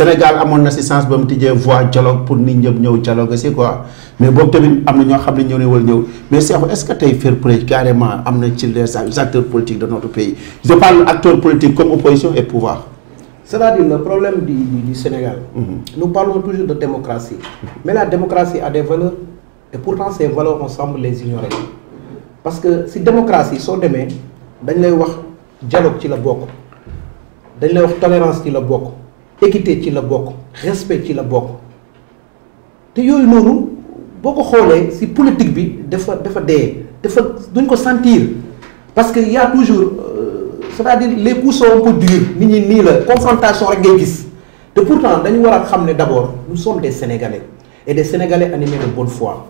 Sénégal amoon na si sens ba mu tijjee voie dialogue pour nit ñëpp ñëw dialogue si quoi mais boobu tamit am na ñoo xam ne ñëw ne wala ñëw mais Cheikhou est-ce que tey fair play carrément am na ci les acteurs politiques de notre pays je parle acteurs politiques comme opposition et pouvoir. C'est-à-dire le problème du Sénégal. Nous parlons toujours de démocratie. Mais la démocratie a des valeurs et pourtant ces valeurs on semble les ignorer. Parce que si démocratie soo demee dañ lay wax dialogue ci la bokk dañ lay wax tolérance ci la bokk équité ci la bokk respect ci la bokk te yooyu noonu boo ko xoolee si politique bi dafa dee dafa duñ ko sentir parce que y a toujours c'est-à-dire les coups sont un peu durs nit ñi nii la confrontation rek ngay gis te pourtant dañu war a xam ne d'abord nous sommes des Sénégalais et des Sénégalais animés de bonne foi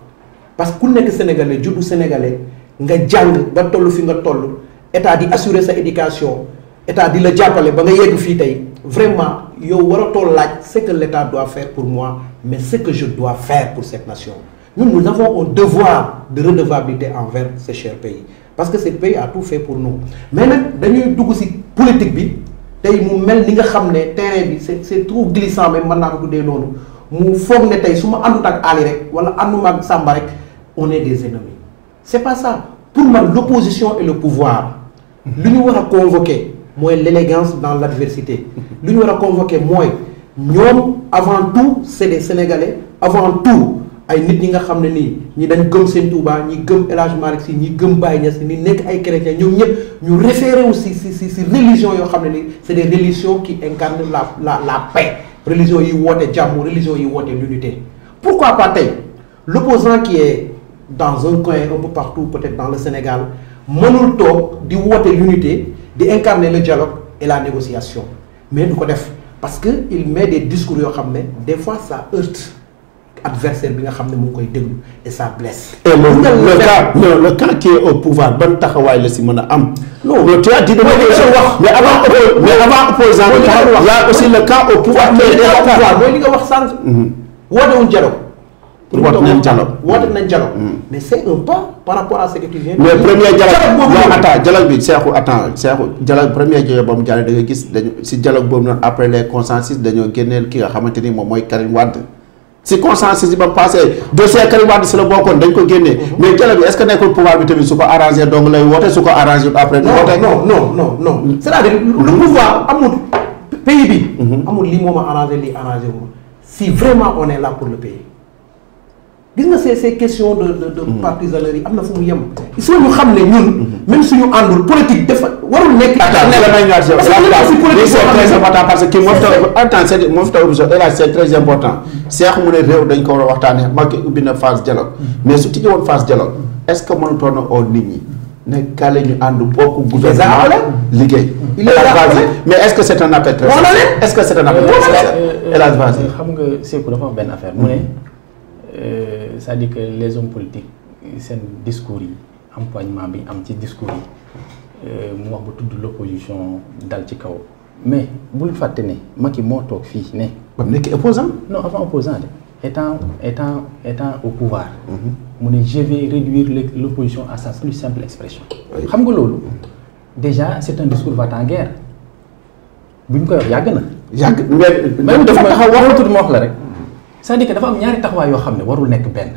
parce que ku nekk Sénégalais juddu Sénégalais nga jàng ba toll fi nga toll état di assurer sa éducation état di la jàppale ba nga yegg fii tey vraiment yow war a toll laaj ce que l'état doit faire pour moi mais ce que je dois faire pour cette nation nous avons un devoir de redevabilité envers ce cher pays parce que ce pays a tout fait pour nous mais nag dañuy dugg ci politique bi tey mu mel ni nga xam ne terrain bi c'est trop glissant même mën naa ko tuddee noonu mu foog ne tey su ma àndut ak Ali rek wala ànduma ak Samba rek on est des ennemis c'est pas ça pour man l'opposition et le pouvoir lu ñu war a convoquer mooy l'élégance dans l'adversité lu ñu war a convoquer mooy ñoom avant tout c'est des Sénégalais avant tout ay nit ñi nga xam ne nii ñi dañ gëm Sëñ Touba ñi gëm El Hadj Malick Sy ñi gëm Baye Niass ñi nekk ay chrétiens ñoom ñëpp ñu référé aussi si religion yoo xam ne nii c'est des religions qui incarnent la paix religion yi woote jàmm religion yi woote l'unité pourquoi pas tey l'opposant qui est dans un coin un peu partout peut-être dans le Sénégal mënul toog di woote l'unité di incarner le dialogue et la négociation mais du ko def parce que il met des discours yoo xam ne des fois ça heurte adversaire bi nga xam ne mu ngi koy déglu et ça blesse. et le camp qui est au pouvoir ban taxawaay la si mën a am. non tu as dit mais avant opposant il y a aussi le camp au pouvoir. mooy li nga wax sànq. woote wuñ dialogue. pour woote nañ dialogue woote nañ dialogue. mais c'est un pas par rapport à ce que tu viens de mais dire. premier dialogue non attends dialogue bi Cheikhou dialogue premier dialogue ba mu jàllee da nga gis dañu si dialogue boobu noonu après les consensus dañoo génneel ki nga xamante ni moom mooy Karim Wade. si consensus yi ba passé dossier Karim Wade si la bokkoon dañ ko génnee mais dialogue bi est-ce que nekkul pouvoir bi tamit su ko arrangé donc lay woote su ko arrangé après. non c'est-à-dire le pouvoir amul pays bi. amul lii moo ma arrangé lii arrangé wu ma si vraiment on est là pour le pays. gis nga ces questions de partisanerie am na fu mu yem. il faut ñu xam ne ñun. même suñu àndul politique dafa warul nekk. c'est très important parce que kii moo fi taw c'est très important. Cheikh mu ne réew dañ ko war a waxtaanee Macky ubbi na phase dialogue. mais su tijji woon phase dialogue est-ce que mënutoon na oo nit ñi ne kale ñu ànd bokk gouvernement liggéey. mais est-ce que c'est un appel très est-ce que c'est un appel très xam nga Sékou dafa am benn affaire mu ne. C'est-à-dire que les hommes politiques seen discours yi empoignement bi am ci discours yi mu wax ba tudd l'opposition dal ci kaw mais bul fàtte ne Macky moo toog fii ne. ba mu nekk opposant. non avant opposant de étant au pouvoir. mu ne je vais réduire l'opposition à sa plus simple expression. xam nga loolu déjà c'est un discours va-t-en-guerre bu ñu koy wax yàgg na. mais dafa taxaw waxal tuuti ma wax la rek. c'est-à-dire que dafa am ñaari taxawaay yoo xam ne warul nekk benn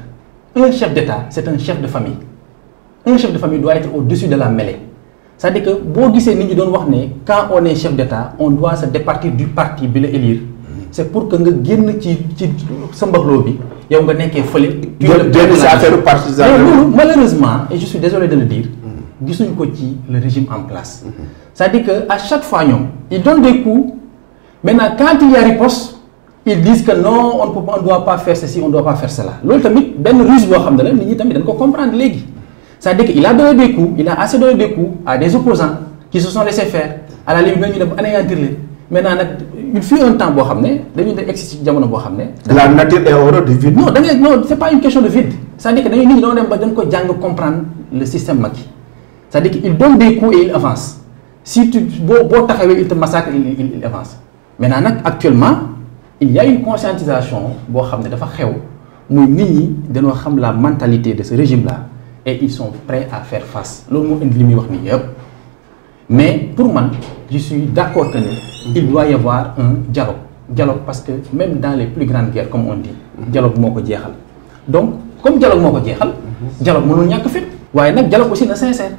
un chef d'État c'est un chef de famille un chef de famille doit être au-dessus de la mêlée c'est-à-dire que boo gisee nit ñi doon wax ne quand on est chef d'État on doit se départir du parti bi la élire c'est pour que nga génn ci sa mbaxloo bi yow nga nekkee fële. loolu malheureusement et je suis désolé de le dire gisuñ ko ci le régime en place c'est-à-dire que à chaque fois ñoom ils donnent des coups maintenant quand il y a riposte ils disent que non on ne doit pas faire ceci on ne doit pas faire cela loolu tamit benn ruse boo xam ne la nit ñi tamit dañ ko comprendre léegi c'est-à-dire que il a donné des coups il a assez donné des coups à des opposants qui se sont laissés faire à la limite ñu dem anéantir leen maintenant nag il fut un temps boo xam ne dañuy def egsi ci jamono boo xam ne. la nature est horreur du vide. non c'est pas une question de vide c'est-à-dire que dañuy nit ñi doon dem ba dañ ko jàng comprendre le système Macky c'est-à-dire que il donne des coups et il avance si tu boo taxawee il te massacre il avance maintenant nag actuellement. il y a une conscientisation boo xam ne dafa xew muy nit ñi dañoo xam la mentalité de ce régime-là et ils sont prêts à faire face loolu moo indi li muy wax nii yëpp mais pour man je suis d'accord que ne il doit y avoir un dialogue dialogue parce que même dans les plus grandes guerres comme on dit dialogue moo ko jeexal donc comme dialogue moo ko jeexal dialogue mënul ñàkk fépp waaye nag dialogue aussi na sincère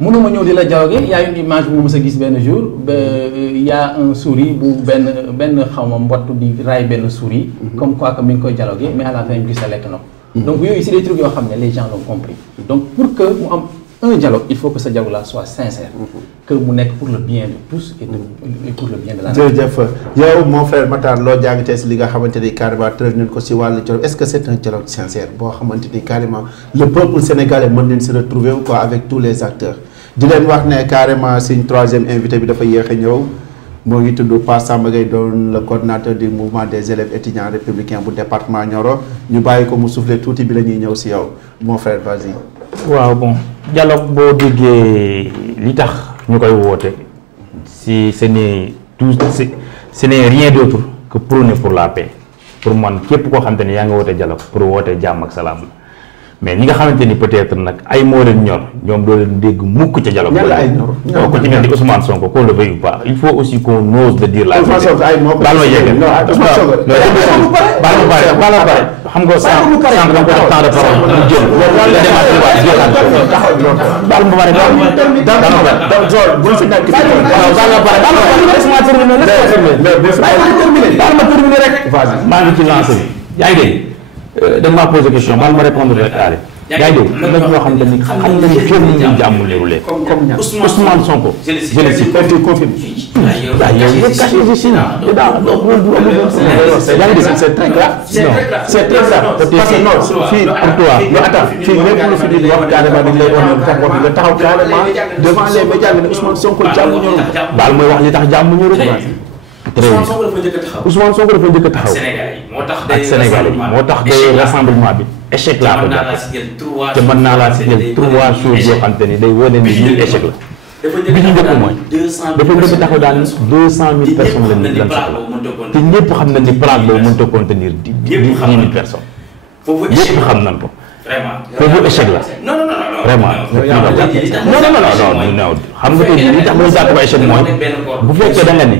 mënuma ñëw di la dialoguer y a une image bu ma mës a gis benn jour y a un souris bu benn xaw ma mbott di raay benn souris comme quoi que mi ngi koy dialoguer mais à la fin gis sa lekk na ko donc yooyu c'est des trucs yoo xam ne les gens l'ont compris donc pour que mu am un dialogue il faut que ce dialogue là soit sincère que mu nekk pour le bien de tous et pour le bien de la nation. jërëjëf yow mon frère Matar loo jàngatee si li nga xamante ni carrément tëral nañ ko si wàllu dialogue est-ce que c'est un dialogue sincère boo xamante ni carrément le peuple sénégalais mën nañ se retrouver quoi avec tous les acteurs di leen wax ne carrément suñ troisième invité bi dafa yéex a ñëw moo ngi tudd Pa Samba Gueye doon le coordinateur du mouvement des élèves étudiants républicains bu département Nioro ñu bàyyi ko mu souffler tuuti bi la ñuy ñëw si yow mon frère vas-y. waaw bon dialogue boo déggee li tax ñu koy woote si ce n'est rien d'autre que prôner pour la paix pour man képp koo xamante ni yaa ngi woote dialogue pour woote jàmm ak salaam la mais ñi nga xamante ni peut-être nag ay moo leen ñor ñoom doo leen dégg mukk ca dialogue. ñan la ay ñor non ko ci mel ni Ousmane Sonko qu'on le veuille ou pas il faut aussi qu'on ose de dire la vérité. Ousmane Sonko ay moo ko baal ma yeggal baal ma pare xam nga sànq da nga ko def temps de parole mu jël la démarche waat jëlaat baal ma pare bu fi nekk baal ma terminer rek maa ngi ci lancé bi yaa ngi dégg da nga maa posé question baal ma répondre rek aale yaa ngi dégg am na ñoo xamante ni xam nañu kenn ñu jàmmul leerulee comme Ousmane Sonko je le cite waaw yow yëpp caché je suis là yaa ngi dégg c'est très grave c'est très grave parce que non fii pour toi mais attends fii lépp lu fi di wax carrément dañ lay wax nga taxaw carrément devant les médias ne Ousmane Sonko jàmm ñëw baal mooy wax li tax jàmm ñëw rek très bien Ousmane Sonko dafa njëkk a taxaw ak Sénégalais yi moo tax day rassemblement bi échec laa ko jàpp te mën naa laa citer 3 choses yoo xam te ni day wane ni lii échec la bi ñu njëkk mooy dafa njëkk taxaw daal 200 000 personnes lañ soxla te ñëpp xam nañ ni place boobu mënut a contenir 10 000 personnes ñëpp xam nañ ko foofu échec la vraiment non xam nga tey li tax muy jàpp ba échec mooy bu fekkee da nga ni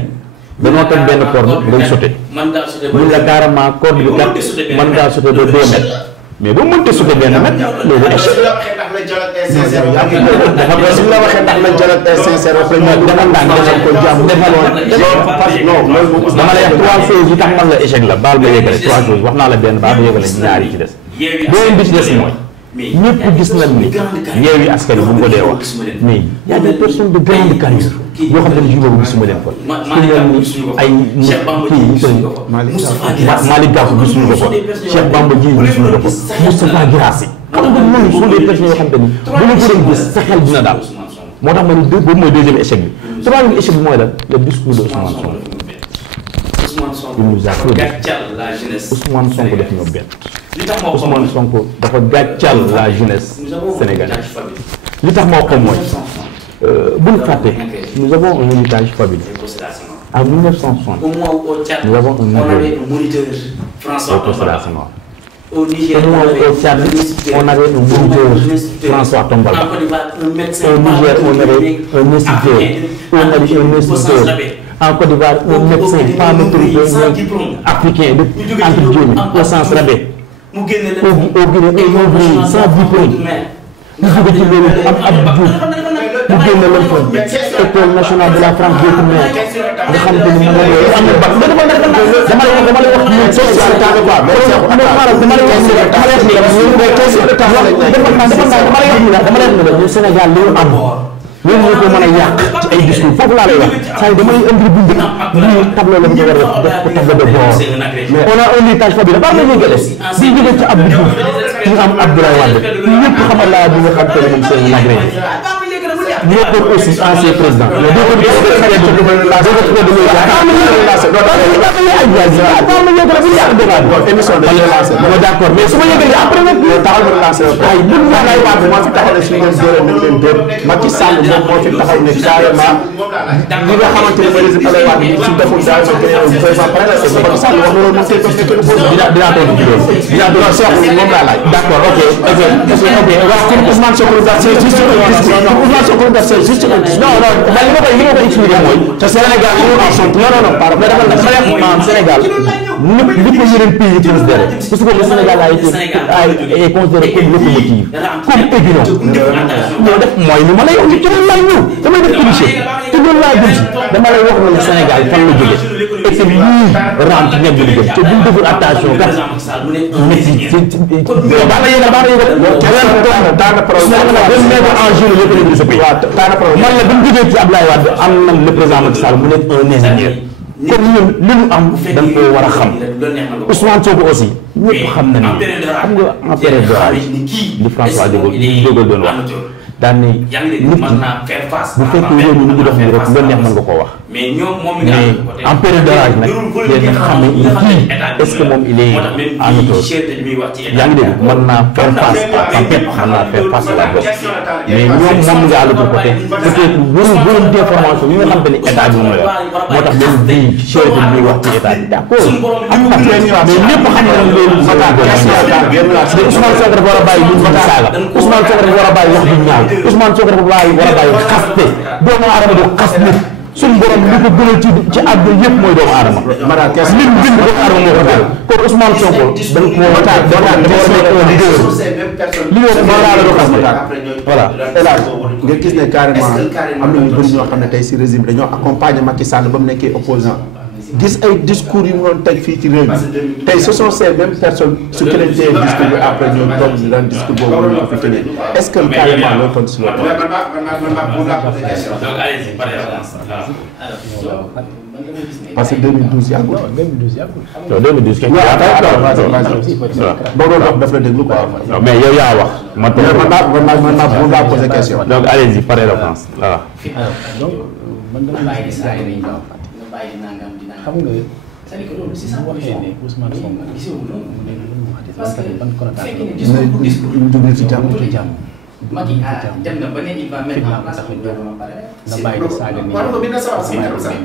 dañoo teg benn corde ngay sauté mun la carrément corde bi kat mën ngaa sauté ba 2 mètres mais ba mënta sauté benn mètre loolu échec dafa ba su la waxee ndax la dialogue est sincère après ñu defal ndànk defal ko jàmm dama lay wax 3 choses yi tax man la échec la baal ma yëgale 3 choses wax naa la benn baal ma yëgale ñaar yi ci des beneen bi ci des mooy ñëpp gis nañ ni Yewwi Askan Wi bu ñu ko dee wax mais y a des personnes de grande carrière yoo xam ne boobu gisuma leen ko ku mel ni ay Malick Gakou gisuñu ko ko Cheikh Bamba Dièye gisuñu ko ko Moustapha Guirassy xam nga ñooñu sont des personnes yoo xam ne bu ñu ko doon gis sa xel dina daal moo tax ma ni boobu mooy deuxième échec bi troisième échec bi mooy lan le discours de Ousmane Sonko il nous a produit Ousmane Sonko def ñoo bett Ousmane Sonko dafa gàccal la jeunesse sénégalaise li tax ma wax ko mooy buñ fàtte nous avons un héritage fabuleux en 1960 nous avons un moniteur François Senghor au moment où au Tchad on avait un moniteur François Tombalba au Niger on avait un instituteur au Mali un instituteur en Côte d'Ivoire un médecin parlementaire africain de entre guillemets au sens rabais au Guinée un ouvrier sans diplôme ñu jóge ci loolu am Abdou Diouf mu génne leen fa école nationale de la France des Lumières nga xam te ni moom am na bac dama lay wax ni social temps quoi mais dama lay wax ni Sénégal li ñu am loolu ñu ko mën a yàq ci ay discours foofu laa lay wax saa yi dama lay indi bu njëkk lii tableau la ñu war a def ko tableau de bord mais on a un héritage fabuleux ba nga jóge di jóge ci Abdou Diouf ñu am Abdoulaye Wade ñëpp xamal laa bi nga xam te ne moom seen nagré ñëppoon aussi ancien président d'accord mais su ma yëgalee après nag taxaw na lancé ay bu ñu lay waat moo fi taxaw ne suñu leen dóor nañ leen dóor Macky Sall moom moo fi taxaw ne carrément li nga xamante ne mooy résultat lay waat su deful daal sa président pare na c'est Macky Sall wax na loolu moom tey def nekk dinaa tontu ci loolu dinaa doon Cheikh moom laa laaj d'accord ok wax Ousmane Sonko Ousmane Sonko def c'est juste non man li ma koy expliqué mooy te Sénégal ñu en sont non par mais dafa na Sénégal li ko yeneen pays yi considéré parce que le Sénégal a été considéré comme locomotive comme évident ñoo def mooy ni ma lay wax ci loolu laay ñëw damay def publicité te loolu laa jëm si dama lay wax ne Sénégal fan la jógee et que lii raam ci ñebe li jëm te buñ deful attention kat métti baax na yéen daana problème en jeu l'économie de ce pays man la bu ñu jógee ci Abdoulaye Wade am na le président Macky Sall mu nekk un ingénieur kon ñun li ñu am dañ koo war a xam Ousmane Sonko aussi ñëpp xam na ni xam nga en période d'orage li François de Gaulle doon wax daan ne nit ki bu fekkee réew mi ñu ngi dox nii rek loolu neex mën nga koo wax mais en période d'orage nag leen xam ne kii est-ce que moom il est en autorité yaa ngi dégg mën naa faire face à tempête mën naa faire face à la bosse mais ñoom moom nga à l'autre côté peut-être bëri d'information yi nga xam ne état bi moom la moo tax benn bi cherté bi muy wax ci état bi d'accord am na mais ñëpp xam na loolu Ousmane Sonko dafa war a bàyyi lu ñu saaga Ousmane Sonko dafa war a bàyyi wax du ñaaw Ousmane Sonko dafa war a bàyyi xaste doomu aadama du xas nit suñu borom li ko gënal ci àdduna yëpp mooy doomu aadama lim bind doomu aadama moo ko gën kon Ousmane Sonko dañ ko dafa war a nekk un leader li moo laa la do xas voilà nga gis ne carrément am na ñu bëri ñoo xam ne tey si régime dañoo accompagner Macky Sall ba mu nekkee opposant gis ay discours yu mu doon teg fii ci réew mi tey ce sont ces mêmes personnes su keneen tee discours bi après ñoom toog di daan discours boobu ñu ko fi tenir est-ce que carrément loolu tontu si loolu parce que 2012 yàggul. 2012 yàggul. non 2012 kenn boo doon wax daf la déglu quoi. non mais yow yaa wax. man maa posé question. donc allez-y parlez la France voilà. donc man dama gis xam nga su waxee ne Ousmane Sonko mu ne lu mu wax de ban connotation ñu ci jàmm ci jàmm. Macky dem na ba ne il va mettre en place un gouvernement parallèle. nga bàyyi di saaga nii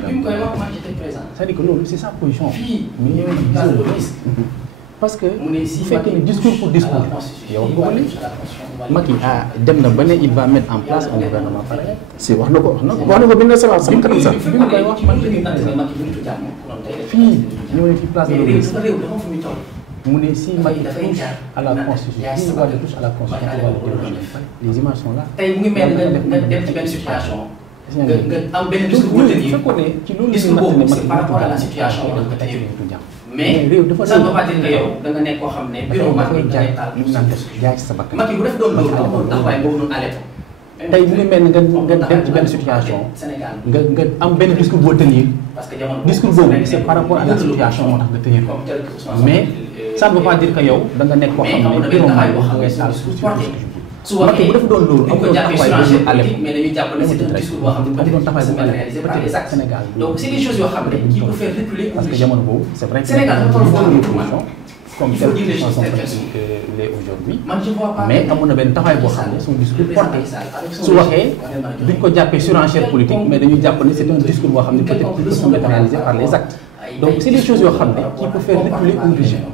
bi mu koy wax man j'étais présent. c'est-à-dire que loolu c'est sa position. fii mais yow parce que bu fekkee ne discours pour discours yow ko wali Macky dem na ba ne il va mettre en place un gouvernement parallèle. si wax na ko wax na ko bi na sax si kanam sax bi mu koy wax man fii ñëw ne fii place de l'Obélisque mu ne si Macky touche à la constitution si Wade touche à la constitution les images sont là. tey mu ngi mel nga dem ci benn situation. nga am benn discours boo tenir discours boobu c'est par rapport à la situation da nga ko tey mais ça ne veut pas dire que yow da nga nekk koo xam ne bureau Macky da ngay taal jaay ci sa bakkan. Macky bu def doon loolu taxawaay boobu noonu alerte. tey mu ngi mel ni nga dem ci benn situation nga am benn discours boo tenir discours boobu c'est par rapport à la situation moo tax nga tenir ko mais ça ne veut pas dire que yow da nga nekk koo xam ne bureau Macky da ngay taal su Macky bu def doon loolu am na taxawaay boobu à l'époque mais dañuy jàpp ne c'est un discours boo xam ne am doon taxawaay boobu réalisé par les actes Sénégal donc c'est des choses yoo xam ne qui peut faire reculer parce que jamono boobu c'est vrai que Sénégal dafa toll foofu comme telle façon que l'est aujourd'hui mais amoon na benn taxawaay boo xam ne son discours porté su waxee duñ ko jàppee surenchère politique mais dañuy jàpp ne c'est un discours boo xam ne peut-être qui peut se matérialiser par les actes donc c'est des choses yoo xam ne qui peut faire reculer un régime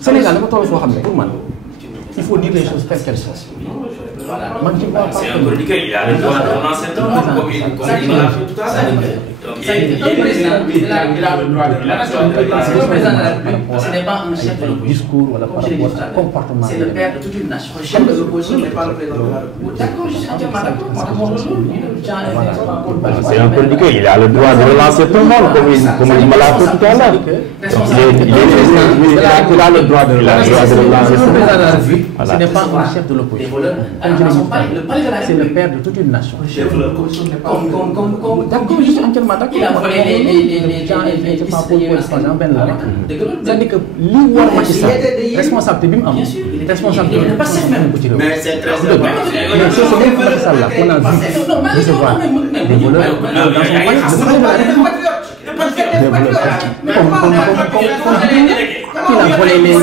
Sénégal dafa toll foo xam ne pour man il faut dire les choses telles qu'elles sont man ci vois pas c'est un politique il a le droit de relancer tout le monde comme il l'a fait tout à l'heure le président de la République ce n'est pas un chef de l'opposition discours wala par rapport au comportement c'est le père de toute une nation le chef de l'opposition n'est pas le président de la République d'accord je suis entièrement d'accord c'est un politique il a le droit de relancer tout le monde comme il me l'a fait tout à l'heure il a le droit de relancer le président de la République ce n'est pas un chef de l'opposition c'est le père de toute une nation d'accord je suis entièrement d'accord c'est-à-dire que li war Macky Sall responsabilité bi mu am responsabilité bi ko ci réew mais c'est très mais c'est ce même Macky Sall là qu'on a vu recevoir des voleurs dans son palais il a volé les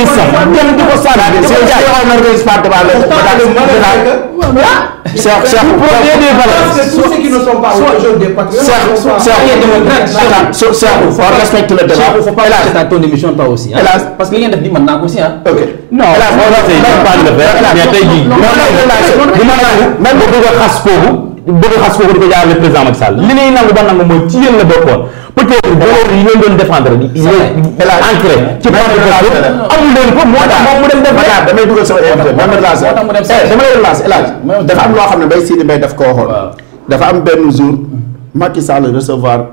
ministre sax dem di ko sànni si on n'organise pas débat tous ceux qui ne sont pas aujourd'hui des patriotes on respecte le débat. Il faut pas faire ton émission toi aussi. Parce que li ngeen def di mën naa ko aussi ok non mais tey jii même bu bëgg a xas foofu di ko jaarale président Macky Sall li ngay nangu ba nangu mooy ci yéen la bokkoon peut-être valeurs yi ngeen doon défendre ancré ci amul leen ko moo tax moom mu dem def damay dugal sama invité damay relancer El Hadj dafa am loo xam ne Mbaye Sidi Mbaye daf ko waxoon dafa am benn jour Macky Sall recevoir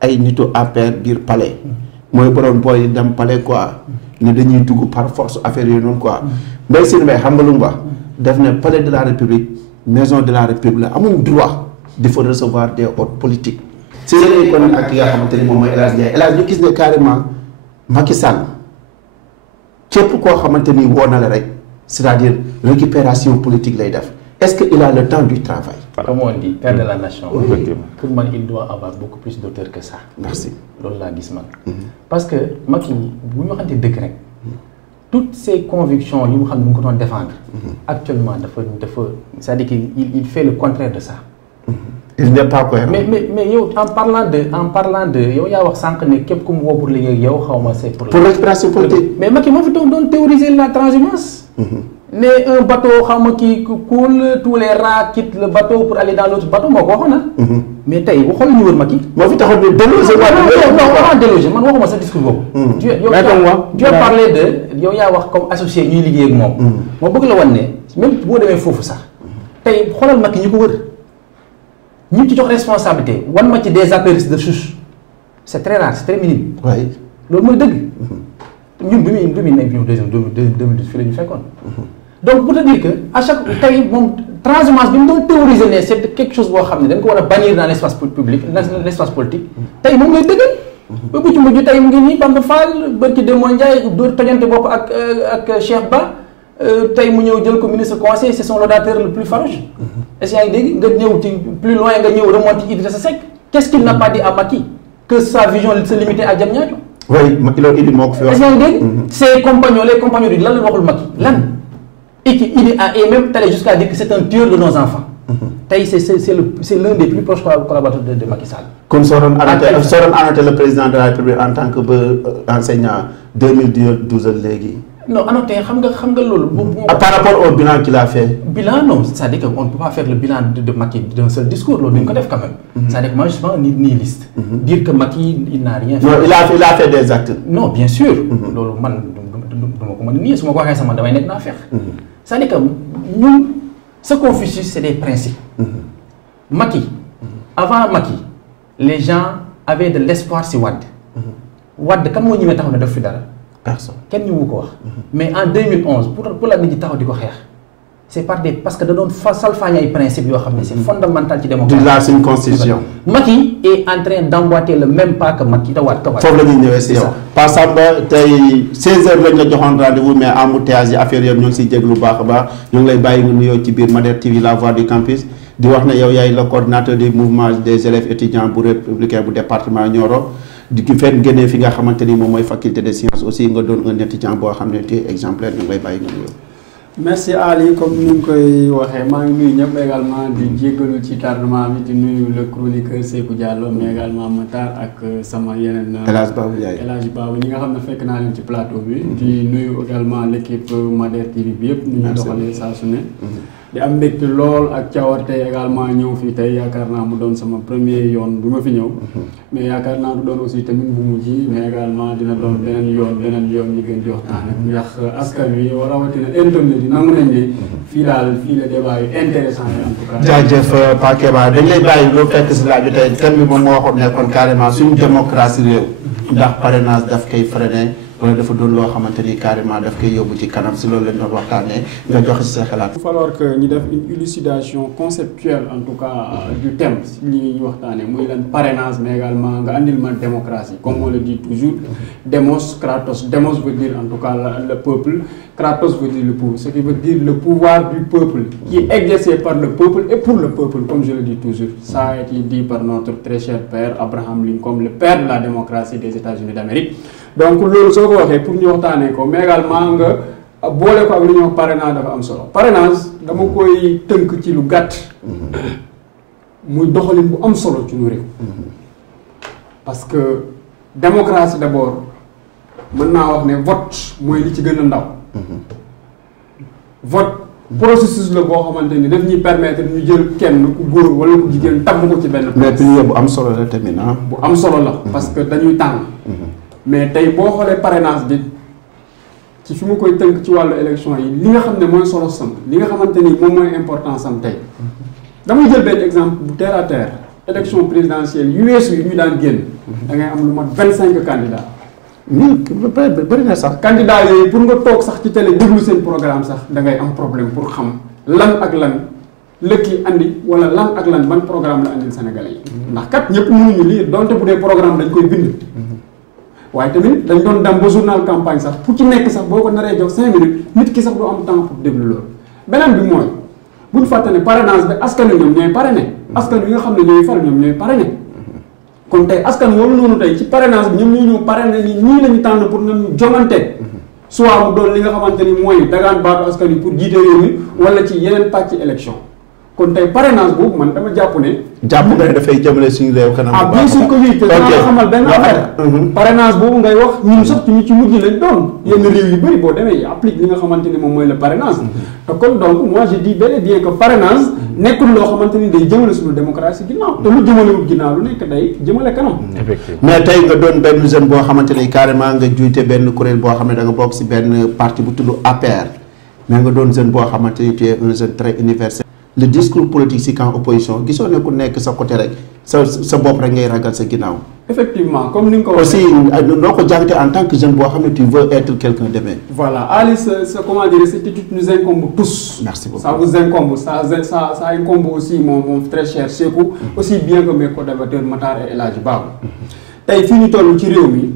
ay nitu APR biir palais mooy borom booy dem palais quoi ne dañuy dugg par force affaire yooyu noonu quoi Mbaye Sidi Mbaye xam nga lu mu wax def ne palais de la République maison de la République la amuñ droit di fa recevoir des hôtes politiques. si léegi kon ak ki nga xamante ni moom mooy El Hadj Ndiaye El Hadj ñu gis ne carrément Macky Sall képp koo xamante ni woo na la rek c'est-à-dire récupération politique lay def est-ce que il a le temps du travail. Comme on dit, père de la nation. Pour moi, il doit avoir beaucoup plus d'auteur que ça. Merci. Loolu laa gis man. Parce que Macky bu ñu waxante dëgg rek toutes ces convictions yi mu xam ne mu ngi ko doon défendre. Actuellement dafa c'est-à-dire qu'il fait le contraire de ça. Il n'est pas cohérent. mais yow en parlant de yow yaa wax sànq ne képp ku mu woo pour liggéey yow xaw ma c'est pour récupération politique. mais Macky moo fi doon théoriser la transhumance. ne un bateau xam nga kii coule tous les rats quittent le bateau pour aller dans l'autre bateau moo ko waxoon na. mais tey bu xool ñu wër Macky. moo fi taxaw di déloger. non déloger man waxuma sa discours boobu. tu as parlé de yow yaa wax comme associé ñuy liggéey ak moom. moo bëgg la wan ne même boo demee foofu sax tey xoolal Macky ñu ko wër. ñu ci jox responsabilité wan ma ci des apéristes de souche c'est très rare c'est très minime. oui loolu mooy dëgg. ñun bi muy nekk ñun deuxième 2012 fii la ñu fekkoon. donc pour te dire que à chaque tey moom transhumance bi mu doon théoriser ne c'est quelque chose boo xam ne dañ ko war a bannir dans l'espace public l'espace politique tey moom lay dëggal. ba bu ci mujj tey mu ngi nii Bamba Fall bërki Demba Ndiaye dóor tojante bopp ak Cheikh Ba. tey mu ñëw jël ko ministre conseil c'est son laudateur le plus farouche. est-ce que yaa ngi dégg nga ñëw ci plus loin nga ñëw remonter Idrissa Seck qu'est-ce qu'il n'a pas dit à Macky que sa vision se limitait à Diamniadio. oui Idi moo ko fi wax. est-ce que yaa ngi dégg. ses compagnons les compagnons du lan la waxul Macky lan. et que Idi a même allé jusqu'à dire que c'est un tueur de nos enfants. tey c'est l'un des plus proches collaborateurs de Macky Sall. kon soo doon annoté le président de la République en tant que enseignant 2012 léegi. non annoté xam nga loolu. par rapport au bilan qu'il a fait. bilan non c'est-à-dire que on ne peut pas faire le bilan de Macky d'un seul discours loolu dañu ko def quand même. c'est-à-dire que moi je suis pas nihiliste. dire que Macky il n'a rien fait. non il a fait des actes. non bien sûr. loolu man du ma ko mën a nier su ma ko waxee sama damay nekk naa fex. c'est-à-dire que ñun ce qu'on fustige c'est des principes. Macky avant Macky les gens avaient de l'espoir si Wade. Wade kan moo ñëwee taxaw ne def fi dara. personne kenn ñu wu ko wax. mais en 2011 pour la nit ñi taxaw di ko xeex c'est parce que da doon salfaañe ay principes yoo xam ne c'est fondamental ci démocratie. de la suñu constitution. Macky est en train d'emboîter le même pas que Macky Wade. foofu la ñuy ñëwee si yow. par exemple tey 16h lañ la joxoon rendez-vous mais embouteillage yi affaire yëpp ñu ngi siy jéglu bu baax a baax ñu ngi lay bàyyi nga nuyoo ci biir Madère TV la voix du campus di wax ne yow yaay le coordinateur du mouvement des élèves étudiants bu républicain bu département Nioro. di fenn génnee fi nga xamante ni moom mooy faculté des sciences aussi nga doon un étudiant boo xam ne tu es exemplaire ñu ngi lay bàyyi nga nuyoo. merci Ali comme ni nga koy waxee maa ngi nuyu ñëpp également di jéggalu ci tardement bi di nuyu le chroniqueur Sékou Diallo mais également Matar ak sama yeneen. El Hadj Babou Ndiaye El Hadj Babou ñi nga xam ne fekk naa leen ci plateau bi. di nuyu également l'équipe Madère TV bi yëpp. ni ñu doxalee saa su ne. di am mbégte lool ak cawarte également ñëw fii tey yaakaar naa mu doon sama premier yoon bu ma fi ñëw. mais yaakaar naa du doon aussi tamit bu mujj mais également dina doon beneen yoon ñu gën di waxtaan ak ndax askan wi rawatina internet yi nangu nañ ne fii la débat yu intéressant yi en tout cas. jaajëf Pa Kéba dañ lay bàyyi lu fekk si laaj bi tey thème bi moom moo waxoon nekkoon carrément suñu démocratie réew ndax parrainage daf koy freiner wala dafa doon loo xamante ni carrément daf koy yóbbu ci kanam si loolu lañ doon waxtaanee nga joxe si sa xalaat. il va falloir que ñu def une élucidation conceptuelle en tout cas du thème si li ñuy waxtaanee muy lan parrainage mais également nga andil ma démocratie comme on le dit toujours démos kratos démos veut dire en tout cas le peuple kratos veut dire le pouvoir ce qui veut dire le pouvoir du peuple qui est exercé par le peuple et pour le peuple comme je le dis toujours ça a été dit par notre très cher père Abraham Lincoln le père de la démocratie des États-Unis d'Amérique. donc loolu soo ko waxee pour ñu waxtaanee ko mais également nga boole ko ak lu ñuy wax parrainage dafa am solo parrainage dama koy tënk ci lu gàtt muy doxalin bu am solo ci ñu réew parce que démocratie d'abord mën naa wax ne vote mooy li ci gën a ndaw vote processus la boo xamante ni daf ñuy permettre ñu jël kenn ku góor wala ku jigéen tabb ko ci benn mais pilier bu am solo la tamit bu am solo la parce que dañuy tànn mais tey boo xoolee parrainage bi ci fi mu koy tënk ci wàllu élection yi li nga xam ne mooy solo sam li nga xamante ni moom mooy importance am tey damay jël benn exemple bu terre à terre élection présidentielle yu weesu yi ñu daan génn da ngay am lu mat 25 candidats bëri na sax candidat yooyu pour nga toog sax ci télé déglu seen programme sax da ngay am problème pour xam lan ak lan la kii andi wala lan ak lan ban programme la andil Sénégalais yi ndax kat ñëpp mënuñu lire donte bu dee programme dañ koy bind waaye tamit dañ doon dem ba journal campagne sax fu ci nekk sax boo ko naree jox 5 minutes nit ki sax du am temps pour déglu loolu beneen bi mooy bu ñu fàtte ne parrainage bi askan wi ñoom ñooy parrainé askan wi nga xam ne ñooy fal ñoom ñooy parrainé kon tey askan woowu noonu tey ci parrainage bi ñoom ñoo ñëw parrainé ni ñii la ñu tànn pour ñoom ñu jongante soit mu doon li nga xamante ni mooy dagaan baatu askan wi pour jiite réew mi wala ci yeneen pàcc élection kon tey parrainage boobu man dama jàpp ne. jàpp nga ne dafay jëmale suñu réew kanam. ah bien sûr que oui te dinaa xamal benn affaire. parrainage boobu ngay wax ñun sax ñu ci mujj lañ doon. yenn réew yu bëri boo demee applique li nga xamante ni moom mooy le parrainage. te kon donc moi je dis bel et bien que parrainage nekkul loo xamante ni day jëmale suñu démocratie ginnaaw te lu jëmalewul ginnaaw lu nekk day jëmale kanam. effectivement mais tey nga doon benn jeune boo xamante ni carrément nga juute benn kuréel boo xam ne da nga bokk si benn parti bu tudd APR mais nga doon jeune boo xamante ni tu es un jeune très universel. le discours politique si camp opposition gisoo ne ku nekk sa côté rek sa bopp rek ngay ragal sa ginnaaw. effectivement comme ni nga ko aussi noo ko jàngatee en tant que jeune boo xam ne tu veux être quelqu'un demain. voilà Ali sa comment dire cette étude nous incombe tous. merci beaucoup ça vous incombe ça incombe aussi mon très cher Sékou. aussi bien que mes co-débatteurs Matar et El Hadji Babou. tey fii ñu toll ci réew mi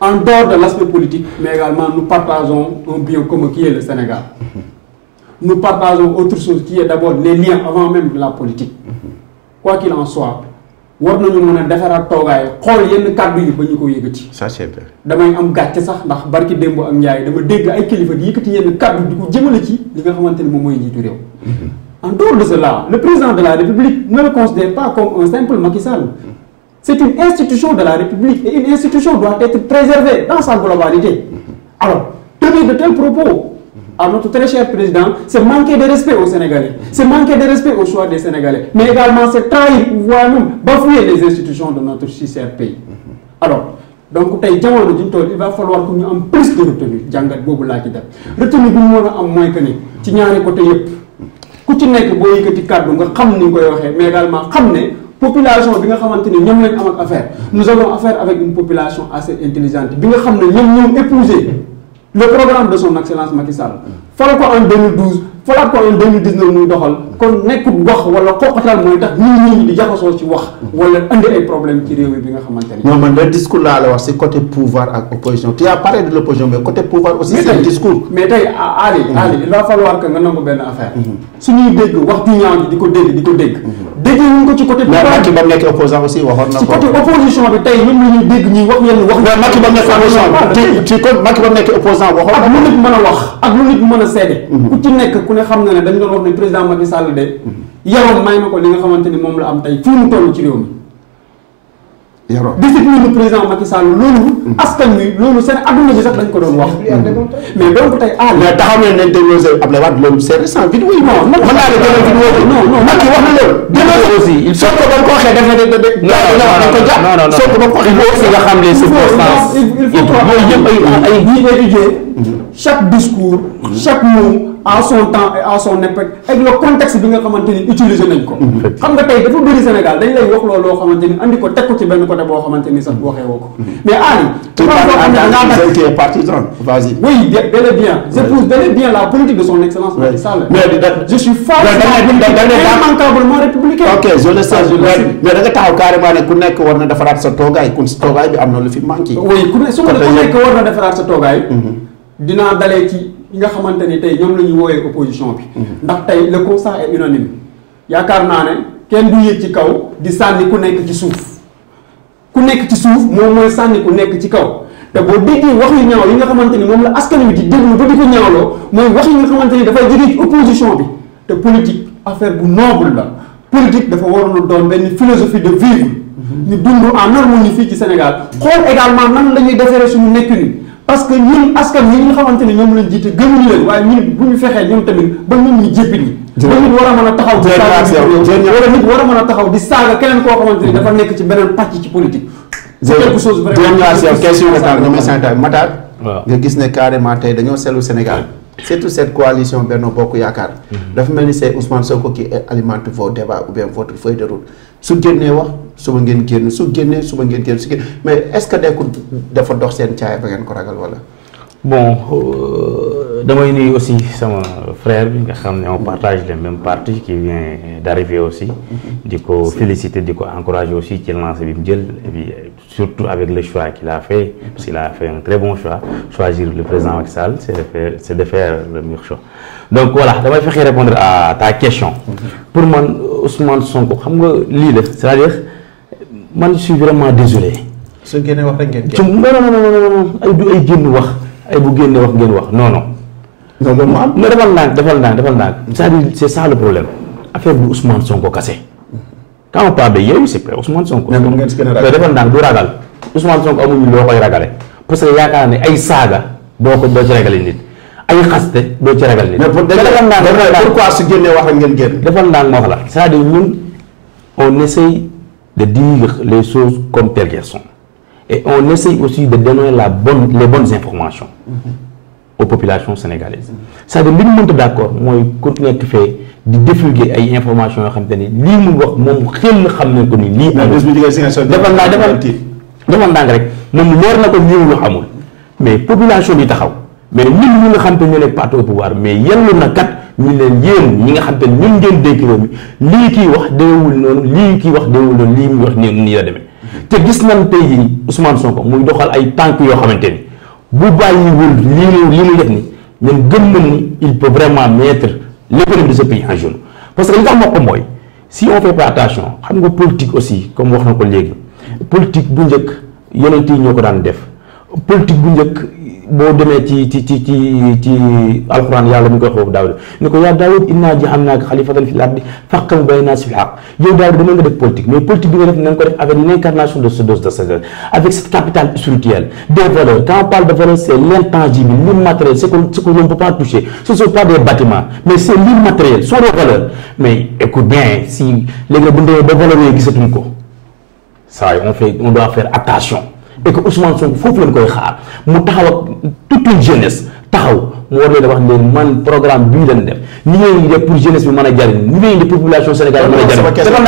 en dehors de l'aspect politique mais également nous partageons un bien commun qui est le Sénégal. nous partageons autre chose qui est d'abord les liens avant même de la politique. quoi qu'il en soit war nañu mën a defaraat toogaay xool yenn kàddu yi ba ñu ko yëkkati. ça c'est vrai. damay am gàcce sax ndax barki démb ak Ndiaye dama dégg ay kilifa di yëkkati yenn kàddu di ko jëmale ci li nga xamante ni moom mooy njiitu réew. en dehors de cela le président de la République ne le considère pas comme un simple Macky Sall. c'est une institution de la République et une institution doit être préservée dans sa globalité. alors tenir de tels propos à notre très cher président, c'est manquer de respect aux Sénégalais, c'est manquer de respect au choix des Sénégalais, mais également c'est trahir, voire même bafouer les institutions de notre si cher pays. Alors, donc tey jamono ji ñu toll il va falloir que ñu am plus de retenue jàngat boobu laa ci def retenue bi ñu mën a am mooy que ni ci ñaari côté yëpp ku ci nekk boo yëkkati kàddu nga xam ni nga koy waxee mais également xam ne population bi nga xamante ni ñoom lañ am ak affaire nous avons affaire avec une population assez intelligente bi nga xam ne ñoom ñoo épousé le programme de son excellence Macky Sall fal ko en 2012 falaat ko en 2019 muy doxal kon nekkul wax wala xoqatal mooy tax ñi di jaxasoo ci wax wala andi ay problème ci réew mi bi nga xamante ni. non man le discours laa la wax c'est côté pouvoir ak opposition tu as parlé de l'opposition mais côté pouvoir aussi c'est un discours. mais tey Ali il va falloir que nga nangu benn affaire. suñuy dégg wax ju ñaaw ji di ko dégg. dégg ñu ko ci côté. pouvoir mais Macky ba mu nekk opposant aussi waxoon na ko. ci côté opposition bi tey ñoom la ñuy dégg ñuy wax yenn wax. mais Macky ba mu nekk opposition ci kon Macky ba mu nekk opposant waxoon ak lu nit mën a wax ak lu nit mën a seede. ku ci nekk ku ne xam na ne dañ doon wax ne président Macky Sall de yaroon may na ko li nga xamante ni moom la am tey fii mu toll ci réew mi. yaroon discipline du président Macky Sall loolu. askan wi loolu seen adduna bi sax dañ ko doon wax. mais donc tey mais taxaw nañ dénoncé Abdoulaye Wade loolu c'est récent vidéo yi. non mën naa la gën a vidéo bi. non Macky wax na loolu. dénoncé aussi il faut que ba ko waxee dafa non soo ko ba ko waxee aussi nga xam les circonstances. il faut que ay ñuy étudier chaque discours chaque mot à son temps et à son époque ak le contexte bi nga xamante ni utiliser nañ ko. xam nga tey dafa bëri Sénégal dañ lay wax loo xamante ni andi ko teg ko ci benn côté boo xamante ni sax waxee woo ko. mais Ali. tu es partisan vas-y. oui bel et bien j'épouse bel et bien la politique de son excellence Macky Sall. mais je suis immanquablement républicain. ok je le sais mais da nga taxaw carrément ne ku nekk war na defaraat sa toogaay kun si toogaay bi am na lu fi manqué. oui ku nekk war na defaraat sa toogaay. dinaa dalee ci ñi nga xamante ni tey ñoom la ñuy woowee opposition bi. ndax tey le constat est unanime yaakaar naa ne kenn du yéeg ci kaw di sànni ku nekk ci suuf ku nekk ci suuf moom mooy sànni ku nekk ci kaw te boo déggee wax yu ñaaw yi nga xamante ni moom la askan wi di déglu ba di ko ñaawloo mooy wax yi nga xamante ni dafay jógee ci opposition bi te politique affaire bu noble la politique dafa waroon a doon benn philosophie de vivre ñu dund en harmonie fii ci Sénégal xool également nan la ñuy defaree suñu nekk ni parce que ñun askan ñi nga xamante ni ñoom lañ jiite gëmuñu leen waaye ñun bu ñu fexee ñoom tamit ba ñun ñu jéppi ñi ba nit war a mën a taxaw di saaga wala nit war a mën a taxaw di saaga keneen koo xamante ni dafa nekk ci beneen pàcc ci politique c'est quelque chose vraiment question Matar nga may santaay Matar nga gis ne carrément tey dañoo seetlu Sénégal surtout cette coalition Benno Bokk Yaakaar dafa mel ni c'est Ousmane Sonko qui alimente vos débats ou bien votre feuille de route su génnee wax suba ngeen génn su génnee suba ngeen génn su génn mais est-ce que nekkul dafa dox seen caay ba ngeen ko ragal wala. bon damay nuyu aussi sama frère bi nga xam ne on partage les mêmes partis qui vient d'arriver aussi di ko féliciter di ko encourager aussi ci lancé bi mu jël et puis surtout avec le choix qu'il a fait parce qu'il a fait un très bon choix choisir le président Macky Sall c'est de faire le meilleur choix donc voilà damay fexe répondre à ta question pour man Ousmane Sonko xam nga lii la c'est-à-dire man je suis vraiment désolé. su génnee wax rek ngeen génn. non ay du ay génn wax ay bu génne wax ngeen wax non. non loolu moo am. mais defal naa c'est-à-dire c'est ça le problème affaire bi Ousmane Sonko kase. quand on parle de Yewwi c'est pas Ousmane Sonko. mais moom ngeen si gën a ragal mais defal naa du ragal Ousmane Sonko amuñu loo koy ragale parce que yaakaar ne ay saaga doo ci ragale nit ay xaste doo ci ragal nit. mais pourquoi su génnee wax rek ngeen génn. defal naa ma wax la c'est-à-dire ñun on essaye de dire les choses comme telles qu'elles sont et on essaye aussi de donner les bonnes informations aux populations sénégalaises c'est-à-dire li ñu mënta d'accord mooy ku nekk fee di divulguer ay informations yoo xam te ni lii mu wax moom xel xam ne ko ni lii defal naa rek moom leer na ko ñëw lu xamul mais population bi taxaw mais ñun ñi nga xam te ñu nekk parti au pouvoir mais yellu na kat ñu leen yéen ñi nga xam te ñun ngeen dénk réew mi lii kii wax deewul noonu lii kii wax deewul noonu lii muy wax nii la demee te gis nañ tey jii Ousmane Sonko muy doxal ay tànk yoo xamante ni bu bàyyiwul lii muy def ni ñun gëm nañ ni il peut vraiment mettre l'économie de ce pays en jeu parce que li tax moo ko mooy si on fait pas attention xam nga politique aussi comme wax na ko léegi politique bu njëkk yonent yi ñoo ko daan def politique bu njëkk boo demee ci alxuraan yàlla mu koy wax Daawud ni ko yaa Daawud innaa ja'alnaaka xalifatan fil ardi fahkum bayna naas bil haqq yow Daawud dama nga def politique mais politique bi nga def nañ ko def avec l'incarnation de ce avec cette capitale spirituelle des valeurs quand on parle de valeurs c'est l'intangible l'immatériel ce que l'on ne peut pas toucher ce ne sont pas des bâtiments mais c'est l'immatériel sont des valeurs mais écoute bien si léegi bu ndee ba valeurs yooyu gisatuñ ko ça on doit faire attention et que Ousmane Sonko foofu lañ koy xaar mu taxaw ak toute une jeunesse taxaw mu war leen a wax leen man programme bii lañ def ni ngeen di def pour jeunesse bi mën a jariñ ni ngeen di def population sénégalaise mën a jariñ defal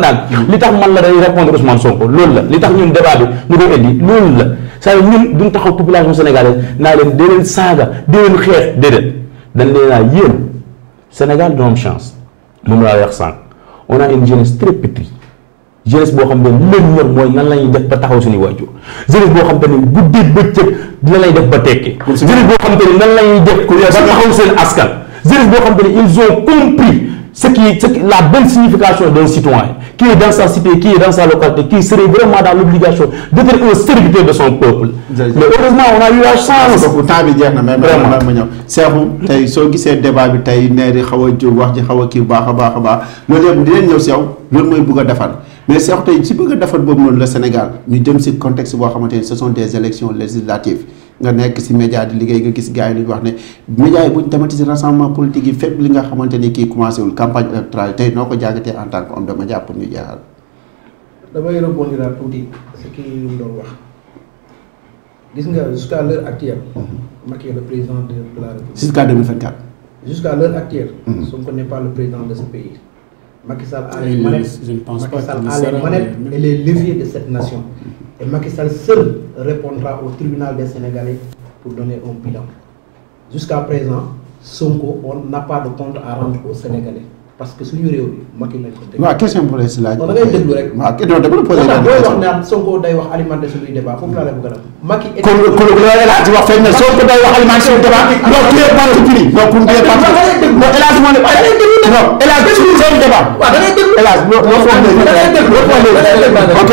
naa li tax man la day répondre Ousmane Sonko loolu la li tax ñun débat bi ñu koy indi loolu la c'est-à-dire ñun duñ taxaw population sénégalaise naa leen dee leen saaga dee leen xeex déedéet dañ leen naa yéen Sénégal dina am chance moom laa wax sànq on a une jeunesse très pétrie jeunesse boo xam ne li leen ñor mooy nan la ñuy def ba taxaw suñu waajur jeunesse boo xam te ne guddi bëccëg dina lay def ba tekki jeunesse boo xam te ne nan la ñuy def ba taxaw seen askan jeunesse boo xam te ne ils ont compris la bonne signification d'un citoyen qui est dans sa cité qui est dans sa localité qui serait vraiment dans l'obligation d'être un serviteur de son peuple mais heureusement on a eu la chance donc temps bi jeex na mais ma ñëw Cheikhou tey soo gisee débat bi tey neer yi xaw a jóg wax ji xaw a kii baax a baax loolu yëpp dinañ ñëw si yow loolu mooy bëgg a defar mais Cheikhou tey si bëgg a defar boobu noonu le Sénégal ñu jëm si contexte boo xamante ne ce sont des élections législatives nga nekk si média di liggéey nga gis gars yi lu ñu wax ne média yi bu ñu demati si rassemblement politique yi fépp li nga xamante ni kii commencé wul campagne électorale tey noo ko jàngatee en tant que homme de média pour ñu jeexal. damay rebondir daal tuuti ce qui lu doon wax gis nga jusqu'à l'heure actuelle. Macky est le président de la République. jusqu'à 2024. jusqu'à l'heure actuelle. Sonko n'est pas le président de ce pays. Macky Sall a les manettes, et les leviers de cette nation. Et Macky Sall seul répondra au tribunal des Sénégalais pour donner un bilan. Jusqu'à présent, Sonko n'a pas de compte à rendre aux Sénégalais. parce que suñu réew mi Macky lañ ko dégg. waaw question bu si laaj. non da ngay déglu rek. waaw non dama la posé la booy wax naan Sonko day wax alimenter suñuy débat foofu laa la bëgg a def. Macky kon loolu laa ci wax feeñ na Sonko day wax alimenter suñu débat non tu es parti pris non pour tu es parti non hélas moo ne non hélas suñu débat waaw da ngay déglu hélas non non foog ne ok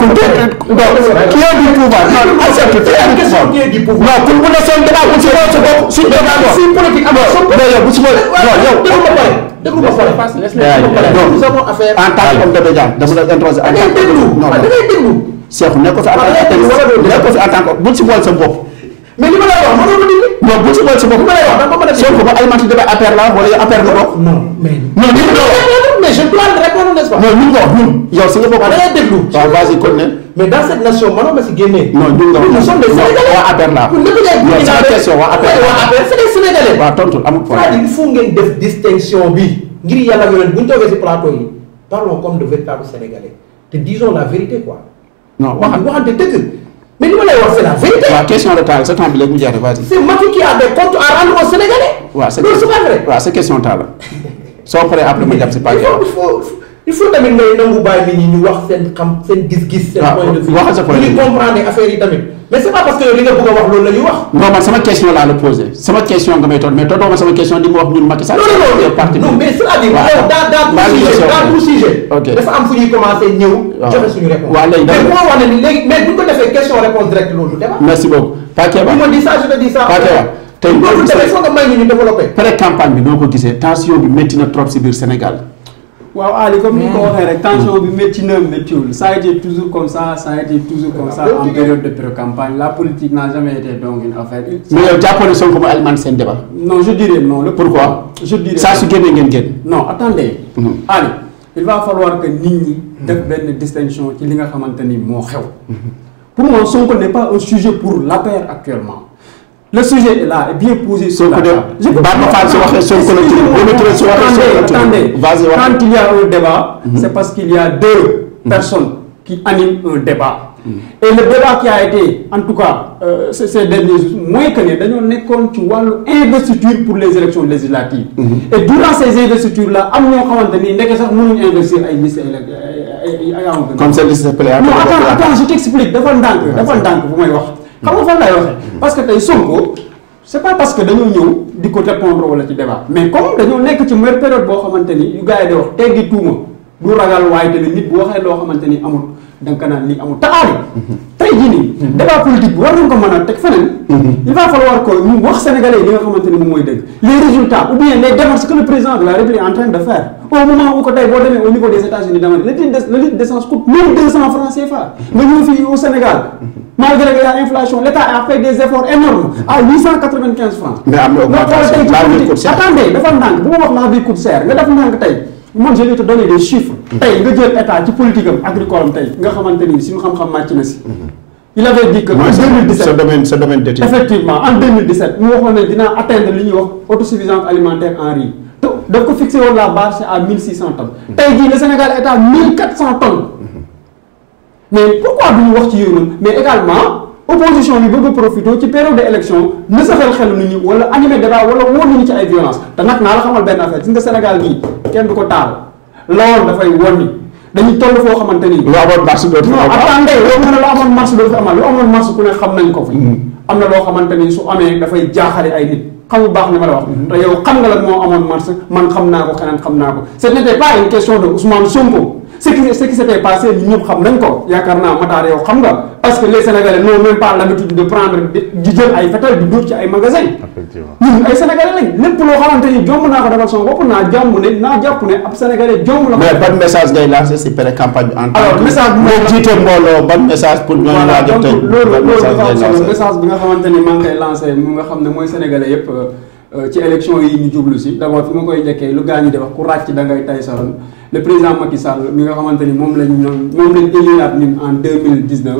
kon qui est du pouvoir non accepte qui est du pouvoir non pour mu ne seen débat bu ci woo sa bopp suñu débat si politique am yow bu ci woo yow déglu ba pare nous avons affaire en tant qu'homme de média dama la introsé en tant que non da ngay déglu Cheikh ne ko fi en tant que bu ci bool sa bopp mais li ma lay wax mënoo ko dindi non bu ci bool sa bopp li ma lay wax da nga ko mën a Sonko ba alimenté débat affaire la wala yow affaire nga bokk non mais non ñu mais je dois le répondre n'est-ce pas non ñu ko wax ñun yow si nga bokk da ngay déglu waaw vas-y kon ne mais dans cette nation mënoo ma si génnee non ñun nga nous sommes des Sénégalais waa affaire la non c'est la question waa affaire c'est des Sénégalais waaw tontu amul c'est-à-dire il faut ngeen def distinction bi ngir yàlla yoneen bu ñu toogee si plateau yi parlons comme de véritables Sénégalais te disons la vérité quoi non waxante dëgg mais li ma lay wax c'est la vérité. waaw question de temps sa temps bi léegi mu jeex vas-y. c'est Macky qui a des comptes à rendre aux Sénégalais. waaw c'est loolu c'est pas vrai. waaw c'est question temps la soo paree après ma jàpp si paquet. il faut tamit ngay nangu bàyyi nit ñi ñu wax seen xam seen gis-gis. seen point de vue waxal sa point de vue ñu comprendre affaire yi tamit mais c'est pas parce que yow li nga bëgg a wax loolu la ñuy wax. non man sama question laa la posé sama question nga may tontu mais tontoo ma sama question di ma wax ñun Macky Sall. non mais c'est-à-dire dans tout sujet dafa am fu ñuy commencer ñëw. joxe suñu réponse. waaw léegi mais moo wax ne ni léegi mais bu ñu ko defee question réponse direct loolu du débat. merci beaucoup Paquet Ba bu ma di ça je te dis ça. Paquet Ba tey loolu tamit foog nga may ñu développer. pré-campagne bi noo ko gisee tension bi métti na trop si biir Sénégal. waaw Ali comme ni ko waxee rek tension bi métti na méttiwul ça a été toujours comme ça a été toujours comme ça en période de pré-campagne la politique n'a jamais été donc une affaire. mais yow jàppoon ne Sonko mu alimente seen débat. non je dirais non. pourquoi je dirais saa su génnee ngeen génn. non attendez. Ali il va falloir que nit ñi def benn distinction ci li nga xamante ni moo xew. pour moi Sonko n'est pas un sujet pour l'APR actuellement. le sujet est là est bien posé sur la table. Attendez, quand il y a un débat, c'est parce qu'il y a deux personnes qui animent un débat. Et le débat qui a été, en tout cas, ces derniers jours, moins que nous, nous avons une investiture pour les élections législatives. Et durant ces investitures-là, nous avons investir à une liste comme ça, liste s'appelait. Non, attends, je t'explique. Devant le vous m'avez dit. Comment faire la parce que tey Sonko c'est pas parce que dañoo ñëw di ko répondre wala ci débat mais comme dañoo nekk ci meilleure période boo xamante ni yu gars yi di wax teggi tuuma du ragal waaye tamit nit bu waxee loo xamante ni amul da nga ko naan lii amul taxaari tey jii nii débat politique bi war nañ ko mën a teg feneen il va falloir que ñu wax sénégalais li nga xamante ni moom mooy dëgg les résultats ou bien les démarches que le président de la République est en train de faire au moment où ko tey boo demee au niveau des États-Unis dama le litre d'essence coûte même 200 francs CFA nga ñëw fii au Sénégal malgré qu'il y a inflation l'État a fait des efforts énormes à 895 francs mais am na augmentation la vie coûte cher. attendez dafa ndànk bu ma wax la vie coûte cher nga def ndànk tey man je vais te donner des chiffres tey nga jël état ci politique am agricole am tey nga xamante ni suñu xam-xam màcc na si il avait dit que en 2017 ce domaine d'étude effectivement en 2017 mu waxoon ne dinaa atteindre li ñuy wax autosuffisance alimentaire en riz te daf ko fixé woon la barre c'est à 1600 tonnes tey jii le Sénégal est à 1400 tonnes mais pourquoi duñu wax ci yooyu noonu mais également opposition bi bëgg a profité ci période d'élection na saxal xelu nit ñi wala animer débat wala wóor nit ñi ci ay violence te nag naa la xamal benn affaire gis nga Sénégal gii kenn du ko taal loolu dafay wonni dañuy toll foo xamante ni. lu amoon marche dootu non attendez loolu nga ne lu amoon marche dootu fi amal lu amoon marche ku ne xam nañ ko fi. am na loo xamante ni su amee dafay jaaxale ay nit xam bu baax li ma la wax. te yow xam nga la moo amoon marche man xam naa ko keneen xam naa ko ce n'était pas une question de Ousmane Sonko. ce qui s'était passé ñun ñëpp xam nañ ko yaakaar naa Matar yow xam nga parce que les Sénégalais n'ont même pas l'habitude de prendre di jël ay fetal di dóor ci ay magasins. effectivement ñun ay Sénégalais lañ lépp loo xamante ni jomb naa ko defal sama bopp naa jàmm ne ab Sénégalais jomb la ko. mais ban message ngay lancer ci pré-campagne bi en tant que. alors message bi moo jiite mbooloo ban message pour ñooñu waa jëm tey loolu message bi nga xamante ni maa ngi koy lancer mu nga xam ne mooy Sénégalais yëpp ci élection yi ñu jublu si d'abord fi ma koy njëkkee lu gaa ñi di wax ku ràcc da ngay tay saron le président Macky Sall mi nga xamante ni moom lañ éliraat ñun en 2019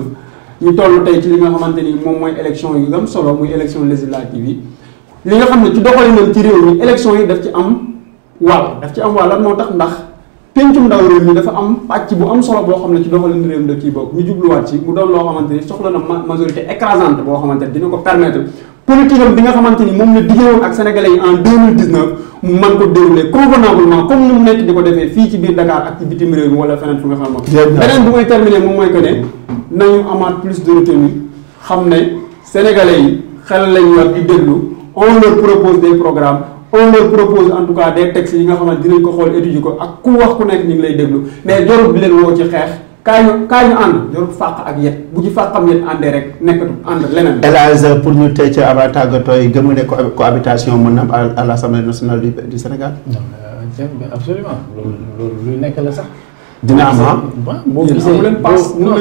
ñu toll tey ci li nga xamante ni moom mooy élection yu am solo muy élection législative yi li nga xam ne ci doxalinam ci réew mi élection yi daf ci am wàll lan moo tax ndax pencum ndaw réew mi dafa am pàcc bu am solo boo xam ne ci doxalin réew mi daf ciy bokk ñu jubluwaat ci mu doon loo xamante ni soxla na majorité écrasante boo xamante ni dina ko permettre politique am bi nga xamante ni moom la diggee woon ak sénégalais yi en 2019 mu mën ko dérouler convenablement comme ni mu nekk di ko defee fii ci biir Dakar ak ci bitim réew mi wala feneen fu nga xam ne beneen bu may terminer moom mooy que ne nañu amaat plus de retenue xam ne sénégalais yi xel lañu war di déglu on leur propose des programmes on leur propose en tout cas des textes yi nga xamante dinañ ko xool étudier ko ak ku wax ku nekk ñu ngi lay déglu mais jarul bi leen woo ci xeex kaay ñu ànd jarul fàq ak yet bu ci fàqam yet àndee rek nekkatu ànd leneen. Elhadj pour ñu tey ci avant tàggatoo yi gëm nga ne cohabitation mën na am à l'Assemblée nationale du Sénégal. non absolument loolu luy nekk la sax. dina am ah. boo gisee amu leen paas non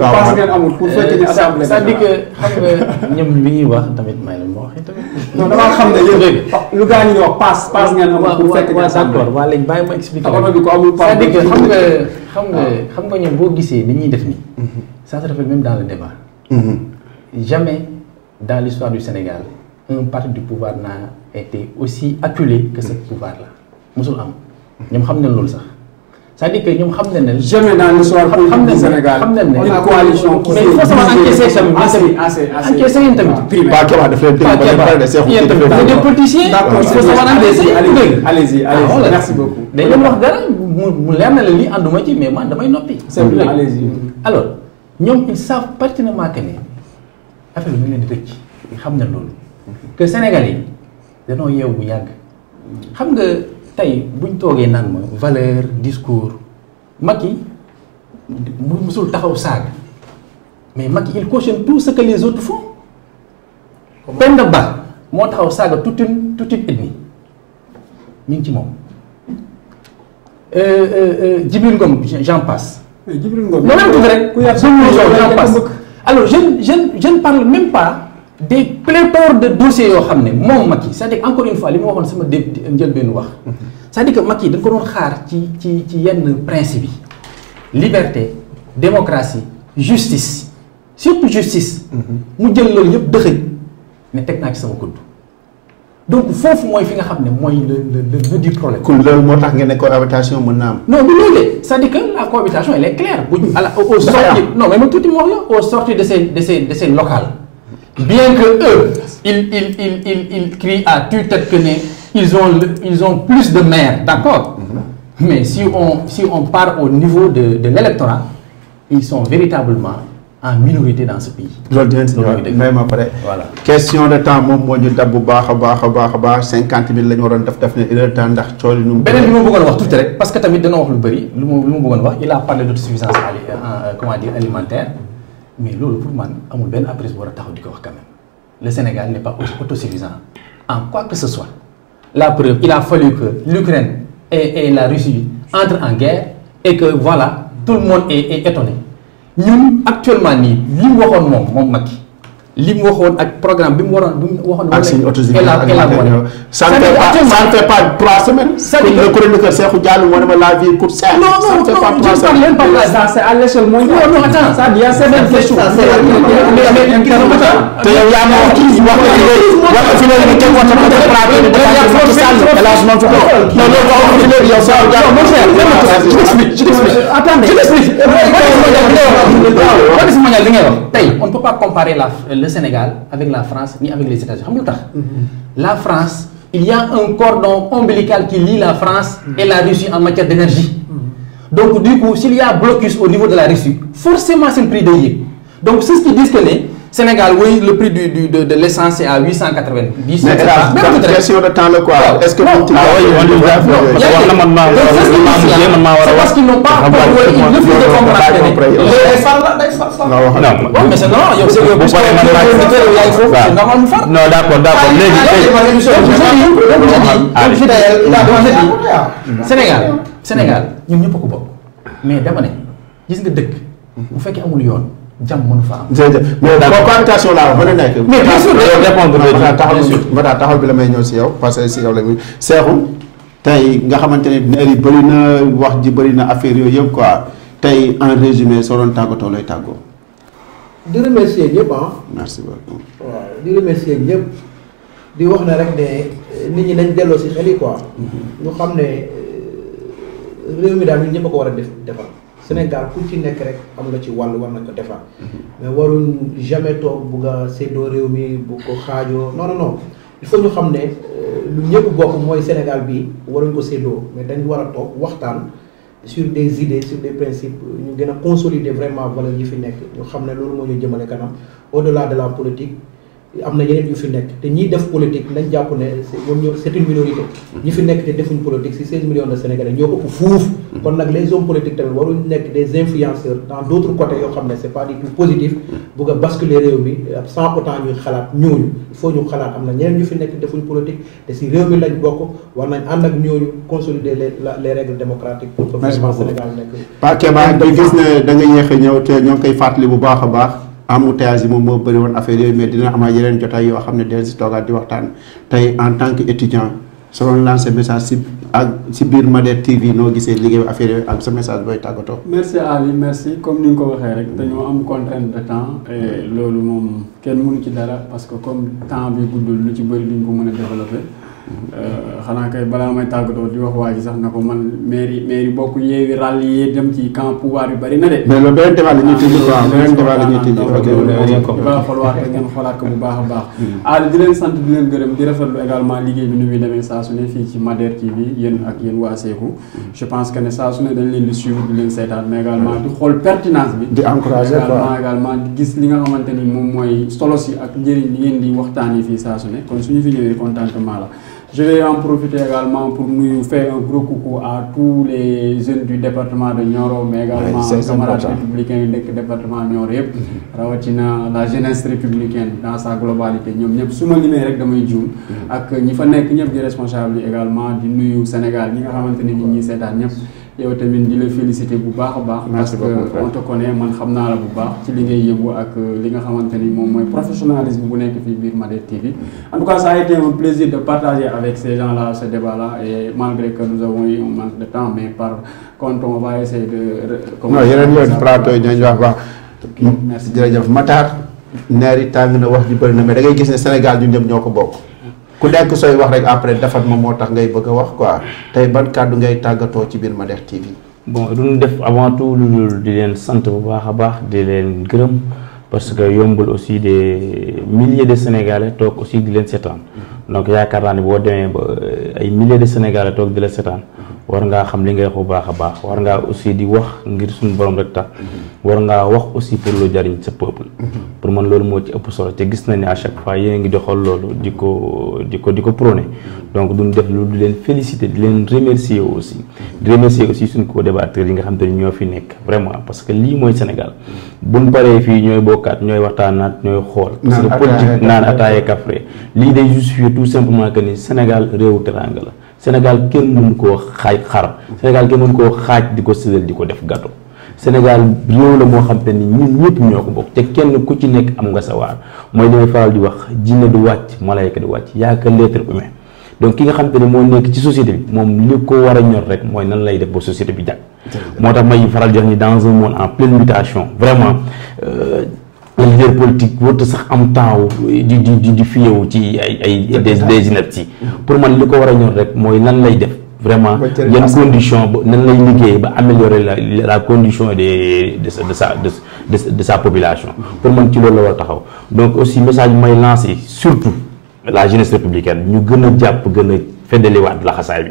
paas ngeen amul pour fekkee ni assemblée c'est-à-dire que xam nga ñoom li ñuy wax tamit may la ma waxee tamit. non damaa xam ne yéen lu gaa ñi di wax paas ngeen amul pour fekkee ni assemblée. d'accord waa léegi bàyyi ma expliquer taxaw bi ko amul paas c'est-à-dire que xam nga ñoom boo gisee ni ñuy def nii. ça se reflète même dans le débat. Jamais dans l'histoire du Sénégal un parti du pouvoir n'a été aussi acculé que ce pouvoir-là musul am ñoom xam nañ loolu sax c'est-à-dire que ñoom xam nañ ne. jamais dans l'histoire du Sénégal xam nañ ne on a coalition mais il faut savoir encaisser tamit encaisser yéen tamit. Pas Kéba daf leen dégg ba leen Seexu yéen tamit vous êtes des politiciens. d'accord il faut savoir encaisser allez-y merci beaucoup. dañ leen wax dara mu leer na la lii ànduma ci mais man damay noppi. c'est vrai allez-y. alors ñoom ils savent pertinemment que ne affaire bi ñu leen di rëcc xam na loolu que Sénégalais yi danoo yeewu bu yàgg xam nga tey buñ toogee naan ma valeur discours Macky mu musul taxaw saaga mais Macky il cautionne tout ce que les autres font. Penda Ba moo taxaw saaga toute une ethnie mi ngi ci moom Djibril Ngom j'en passe. Djibril Ngom non même tuuti rek ku yàgg j'en passe. Alors je ne parle même pas des pléthores de dossiers yoo xam ne moom Macky c'est-à-dire encore une fois li ma waxoon sama njëlbéenu wax c'est-à-dire que Macky dañ ko doon xaar ci yenn principe yi liberté démocratie justice surtout justice mu jël loolu yëpp dëxëñ ne teg naa ci sama kudd donc foofu mooy fi nga xam ne mooy le du problème. kon loolu moo tax ngeen ne cohabitation mën na am. non du loolu de c'est-à-dire que la cohabitation elle est claire bu au sorti non mais tuuti mu wax la au sorti de ces locales bien que eux ils crient à tue-tête que ne ils ont plus de maires d'accord mais si on part au niveau de l'électorat ils sont véritablement en minorité dans ce pays. loolu dinañ si ñëwaat may ma pare. voilà question de temps moom moo ñu dab bu baax a baax 50 000 la ñu waroon def ne une heure de temps ndax cool yi nu mu. beneen bi ma bëggoon wax tuuti rek parce que tamit dana wax lu bëri lu ma bëggoon wax il a parlé d'autosuffisance alimentaire mais loolu pour man amul benn appréciation bu war a taxaw di ko wax quand même le Sénégal n'est pas autosuffisant en quoi que ce soit la preuve il a fallu que l'Ukraine et la Russie entrent en guerre et que voilà tout le monde est étonné. ñun actuellement nii li mu waxoon moom Macky li mu waxoon ak programme bi mu waxoon. ak suñu autosuffisance alimentaire ça ne fait pas 3 semaines. c'est-à-dire que le chroniqueur Cheikhou Diallo moo ne ma la vie coûte cher. non ça ne fait pas 3 semaines. ça c'est à l'échelle mondiale. non attends ça il y a certaines questions. te yow yaa ma wax kii wax nga fi léegi kenn waxtaan ak plateau bi dafa am Macky Sall élagement fi non loolu wax nga fi léegi yow Cheikhou Diallo mon cher je t'explique attendez je t'explique mondial li ngay wax tey on ne peut pas comparer le Sénégal avec la France ni avec les États-Unis xam nga lu tax la France il y a un cordon ombilical qui lie la France et la Russie en matière d'énergie donc du coup s'il y a blocus au niveau de la Russie forcément c'est le prix day yéeg donc c'est ce qui disent que ne Sénégal oui le prix de l'essence c'est à 890. mais question de temps la quoi. est-ce que parce qu'ils n'ont pas mais c'est normal yow c'est normal mu far. non d'accord Sénégal ñun ñëpp a ko bokk mais dama ne gis nga dëkk bu fekkee amul yoon jàmm mënu fa am. jërëjëf mais cohabitation laa wax mën na nekk. mais bien sûr taxaw bi la may ñëw si yow parce que si yow la muy Cheikhou tey nga xamante ne maire yi bëri na wax ji bëri na affaire yooyu yëpp quoi tey en résumé soo doon tàggatoo lay tàggoo. di remercier ñëpp merci beaucoup. waaw di remercier ñëpp di wax ne rek ne nit ñi nañ delloo si xel yi quoi. ñu xam ne réew mi daal ñun ñëpp a ko war a defar Sénégal ku ci nekk rek am nga ci wàll war nañ ko defar mais waruñ jamais toog bugg a séddoo réew mi bu ko xaajoo non non non il faut ñu xam ne lu ñëpp bokk mooy Sénégal bi waruñ ko séddoo mais dañ war a toog waxtaan sur des idées sur des principes ñu gën a consolider vraiment valeurs yi fi nekk ñu xam ne loolu moo ñu jëmale kanam au-delà de la politique am na yeneen yu fi nekk te ñiy def politique nañ jàpp ne c'est une minorité ñi fi nekk te defuñ politique si 16 millions de Sénégalais ñoo ëpp fuuf kon nag les hommes politiques tamit waruñ nekk des influenceurs dans d'autres côtés yoo xam ne c'est pas du tout positif bugg a basculer réew mi sans autant ñuy xalaat ñooñu il faut ñu xalaat am na ñeneen ñu fi nekk defuñ politique te si réew mi lañ bokk war nañ ànd ak ñooñu consolider les règles démocratiques pour que vraiment Sénégal nekk Paa Keba di gis ne da nga yéex a ñëw te ñoo ngi koy fàttali bu baax a baax embouteillage yi moom moo bëri woon affaire yooyu mais dina am yeneen jotaay yoo xam ne dinañ si toogaat di waxtaan tey en tant que étudiant soo lancé message si biir Mader TV noo gisee liggéey affaire yooyu ak sa message booy tàggatoo. merci Ali merci comme ni nga ko waxee rek dañoo am contrainte de temps et loolu moom kenn mënu ci dara parce que comme temps bi guddul lu ci bëri duñ ko mën a développer. xanaa kay balaa may tàggatoo di wax waa ji sax na ko man mairie bokk yeewi ràll yi dem ci camp pouvoir yu bari na de. mais loolu beneen débat la ñuy tijji quoi beneen débat la ñuy tijji. ok va falloir que ngeen xoolaat ko bu baax a baax. Ali di leen sant di leen gërëm di rafetlu également liggéey bi nu muy demee saa su ne fii ci Mader TV yéen ak yéen waa Seeku je pense que ne saa su ne dañ leen di suivre di leen seetaan mais également di xool pertinence bi. di encourager quoi également di gis li nga xamante ni moom mooy solo si ak njëriñ li ngeen di waxtaanee fii saa su ne kon suñu fi ñëwee contentement la. Je vais en profiter également pour nous faire un gros coucou à tous les jeunes du département de Nioro, mais également camarades républicains du département Nioro yëpp rawatina la jeunesse républicaine dans sa globalité ñoom ñëpp su ma limee rek damay juum ak ñi fa nekk ñëpp di responsable yi également di nuyu Sénégal ñi nga xamante ne ñi seetaan ñëpp yow tamit di la féliciter bu baax a baax parce que on te connaît man xam naa la bu baax ci li ngay yëngu ak li nga xamante ni moom mooy professionnalisme bu nekk fii biir Mader TV en tout cas ça a été un plaisir de partager avec ces gens-là ce débat-là et malgré que nous avons eu un manque de temps mais par contre on va essayer de non yeneen yoon plateau yi dañuy wax baax merci jërëjëf Matar neer yi tàng na wax ji bëri na mais da ngay gis ne Sénégal ñun ñëpp ñoo ko bokk ku nekk sooy wax rek après defat ma moo tax ngay bëgg a wax quoi tey ban kàddu ngay tàggatoo ci biir Mader TV. bon du ñu def avant tout lu di leen sant bu baax a baax di leen gërëm parce que yombul aussi des milliers de Sénégalais toog aussi di leen seetaan donc yaakaar naa ne boo demee ba ay milliers de Sénégalais toog di la seetaan war ngaa xam li ngay wax bu baax a baax war ngaa aussi di wax ngir suñu borom rek tax war ngaa wax aussi pour lu jariñ sa peuple pour man loolu moo ci ëpp solo te gis na ne à chaque fois yéen a ngi doxal loolu di ko prôné donc duñ def lu di leen féliciter di leen remercier aussi suñu co-débatteurs yi nga xam te ne ñoo fi nekk vraiment parce que lii mooy Sénégal buñ paree fii ñooy bokkaat ñooy waxtaanaat ñooy xool parce que politique naan ataaye kafre lii day justifier tout simplement que ni Sénégal réewu teranga la Sénégal kenn mënu koo xar Sénégal kenn mënu koo xaaj di ko séddal di ko def gâteau Sénégal réew la moo xam te ni ñun ñëpp ñoo ko bokk te kenn ku ci nekk am nga sa waar mooy li may faral di wax jinne du wàcc malayka du wàcc yaa que l'être humain donc ki nga xam te ne moo nekk ci société bi moom li ko war a ñor rek mooy nan lay def ba société bi jàkk moo tax may faral di wax ni dans un monde en pleine mutation vraiment le leader politique warut sax am temps di fiyewu ci des inepties pour man li ko war a ñor rek mooy nan lay def vraiment yan condition ba nan lay liggéey ba améliorer la condition de sa population pour man ci loolu la war a taxaw donc aussi message bi may lancer surtout la jeunesse républicaine ñu gën a jàpp gën a feddaliwaat laxasaay bi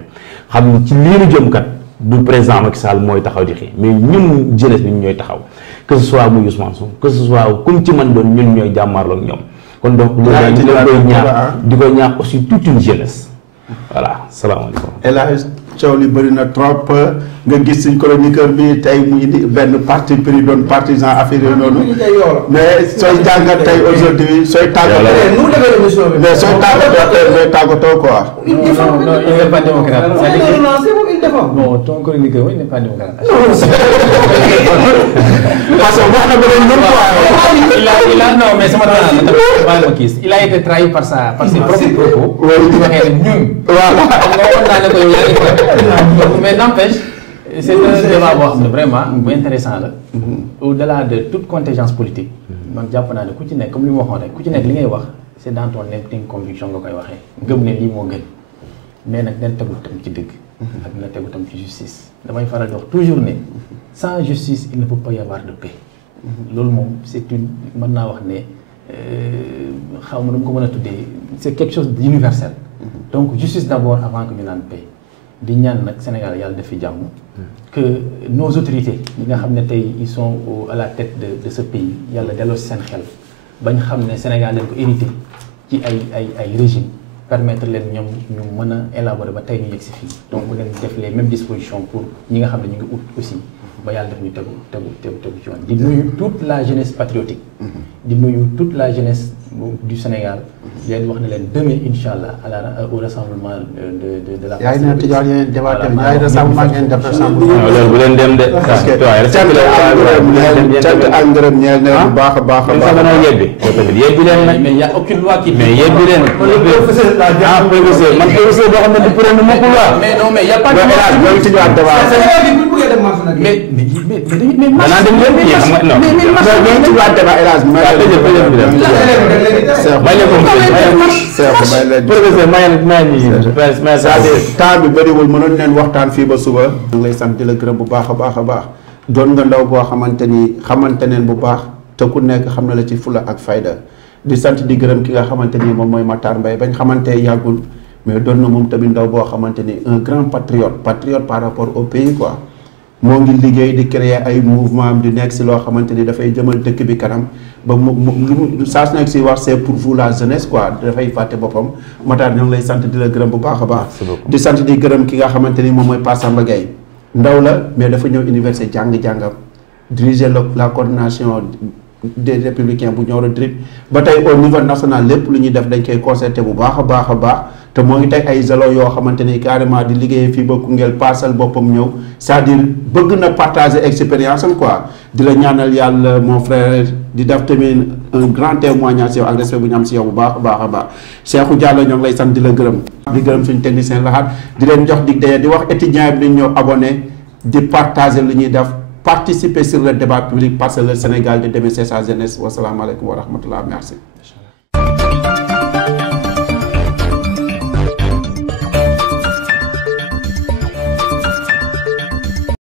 xam ni ci lii nu jëm kat du président Macky Sall mooy taxaw di xëy mais ñun jeunesse bi ñu ñooy taxaw que ce soit muy Ousmane Sonko que ce soit comme ci man doon ñun ñooy jàmmarloo ak ñoom kon donc loolu ñu koy ñaax di ko ñaax aussi toute une jeunesse voilà salaamaaleykum. El Hadj coow li bëri na trop nga gis suñ chroniqueur bi tey mu indi benn parti pris doon partisan affaire yooyu noonu mais sooy jàngat tey aujourd'hui sooy tàggatoo mais sooy tàggatoo quoi. Non, il n'est pas démocrate. Bon, ton chroniqueur, il n'est pas démocrate. Parce que wax na beneen noonu quoi. Non, mais sama il a été trahi par ses propres propos. Mais n'empêche, c'est un débat vraiment intéressant. Au-delà de toute contingence politique, man jàpp naa ne ku ci nekk comme li ma waxoon rek ku ci nekk li ngay wax c'est dans ton intime conviction nga koy waxee gëm ne lii moo gën mais nag dañ tegu tam ci dëgg ak dina tegu tam ci justice damay faral di wax toujours ne sans justice il ne peut pas y avoir de paix loolu moom c'est une mën naa wax ne xaw ma dama ko mën a tuddee c'est quelque chose d'universel donc justice d'abord avant que ñu naan paix di ñaan nag Sénégal yàlla def fi jàmm que nos autorités yi nga xam ne tey ils sont à la tête de ce pays yàlla delloo si seen xel bañ xam ne Sénégal leen ko hérité ci ay régime permettre leen ñoom ñu mën a élaborer ba tey ñu yegg si fii donc leen def les mêmes dispositions pour ñi nga xam ne ñu ngi ut aussi ba yàlla def ñu tegu ci yoon di nuyu toute la jeunesse patriotique di nuyu toute la jeunesse du Sénégal leen wax ne leen demain incha allah au rassemblement de la yaa ngi ne tijaan yéen débat tamit yaa ngi rassemblement ngeen def rassemblement loolu bu leen dem de cant ak ngërëm ñeel ne bu baax a baax a baax dana yebbi yebbi leen nag mais y a aucune loi qui mais yebbi leen professeur man professeur boo xam ne du prendre mokk loi mais non mais y a pas de loolu ci ñëwaat débat mais danaa dem yëpp yi xam nga non loolu ci ñëwaat débat hélas temps bi bëriwul mënoon leen waxtaan fii ba suba ñu ngi lay sant di la gërëm bu baax a baax a baax doon nga ndaw boo xamante neen bu baax te ku nekk xam na la ci fula ak fayda di sant di gërëm ki nga xamante ni moom mooy Matar Mbaye bañ xamante yàggul mais doon na moom tamit ndaw boo xamante ni un grand patriote par rapport au pays quoi moo ngi liggéey di créer ay mouvement di nekk si loo xamante ni dafay jëmal dëkk bi kanam ba mu saa su nekk si wax c'est pour vous la jeunesse quoi dafay fàtte boppam Matar ñu ngi lay sant di la gërëm bu baax a baax di sant di gërëm ki nga xamante ni moom mooy Pa Samba Gueye ndaw la mais dafa ñëw université jàng-jàngam diriger la coordination des républicains bu Nioro Drip ba tey au niveau national lépp lu ñuy def dañ koy concerté bu baax a baax a baax te moo ngi teg ay zelo yoo xamante ni carrément di liggéey fii ba Koungheul paasal boppam ñëw c'est-à-dire bëgg na partager expérience am quoi di la ñaanal yàlla mon frère di def tamit un grand témoignage si yow ak respect bu ñu am si yow bu baax a baax a baax Cheikhou Diallo ñoo ngi lay sant di la gërëm di gërëm suñu technicien laxaat di leen jox dig daye di wax étudiants bi dañ ñëw abonné di partager lu ñuy def participer sur le débat public parce que le Sénégal de demain c'est sa jeunesse wasalaamaaleykum wa rahmatullah merci